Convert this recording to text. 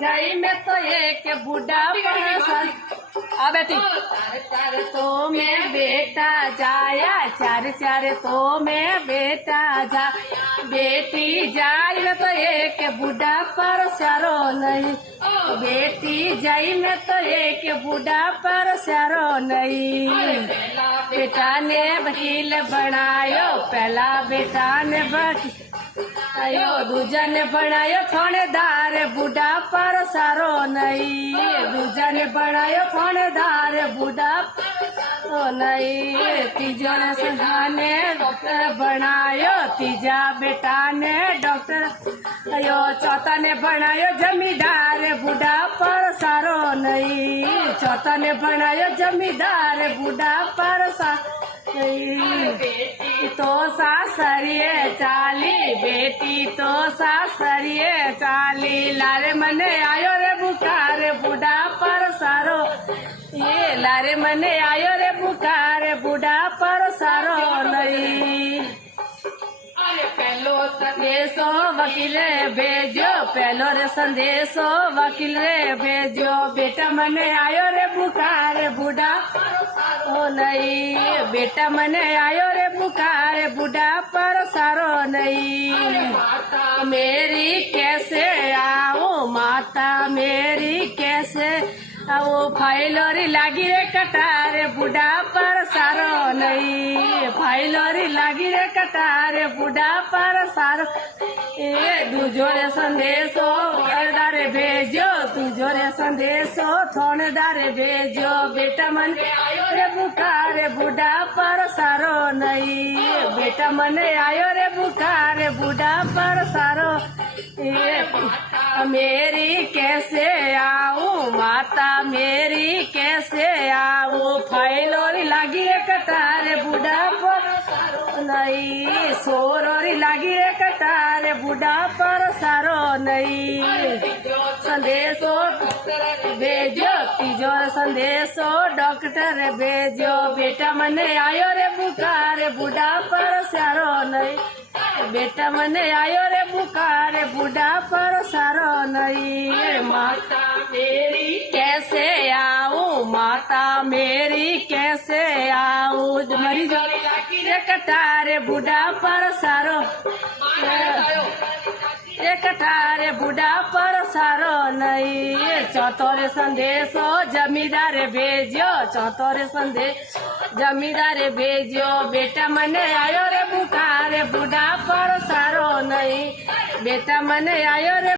जाई में तो एक बूढ़ा आ बेटी चार तो मैं बेटा जाया चार चार तो मैं बेटा जा बेटी जाई में तो एक बूढ़ा पर सरो नहीं बेटी जाई में तो एक बूढ़ा पर सरो नहीं बेटा ने वकील बनायो पहला बेटा ने वकील आयो दूजा ने बनायो थानेदार बूढ़ा पर सारो नहीं दूजा ने बनायो थानेदार बूढ़ा नहीं तीजा ने संघाने डॉक्टर बनायो तीजा बेटा ने डॉक्टर आयो चौथा ने बनायो जमींदार बूढ़ा पर सारो नहीं चौथा ने बनायो जमींदार बूढ़ा पर सारो बेटी तो सासरिये चाली बेटी तो सासरिये चाली लारे मने आयो रे बुकार बूढ़ा पर सारो ये लारे मने आयो रे बुकार बूढ़ा पर सारो नहीं संदेशो वकील भेजो पहलो रे संदेशो वकील रे भेजो बेटा मने आयो रे बुकार बूढ़ा ओ नहीं बेटा मने आयो रे बुकार बूढ़ा पर सारो नहीं मेरी कैसे आओ माता मेरी कैसे आओ फाइलोरी लागी रे कटार बूढ़ा पर सारो नहीं फाइलोरी लागी रे कटार बूढ़ा पर सारो ए दूजो रे संदेशो थानेदार भेजो तुझो रे संदेशो थानेदार भेजो बेटा मन रे बुकार बूढ़ा पर सारो नहीं बेटा मन आयो रे बुकार बूढ़ा पर सारो मेरी कैसे आऊं माता मेरी कैसे आऊं फाइलोरी लागी रे कटार बूढ़ा पर नहीं सोरोरी लागी रे कटार बूढ़ा पर सारो नहीं संदेशो भेजो तीजो संदेशो डॉक्टर भेजो बेटा मने आयो रे बुकार बूढ़ा पर सारो नहीं बेटा मने आयो रे बुकार बूढ़ा पर सारो नहीं माता मेरी कैसे आऊं माता मेरी कैसे आऊं मरी रे कटारे बूढ़ा पर सारो कटारे बूढ़ा पर सारो नहीं चौथोरे संदेशो जमींदार भेजो चौथोरे संदेश जमींदार भेजो बेटा मने आयो रे बुकार बूढ़ा पर सारो नहीं बेटा मने आयो रे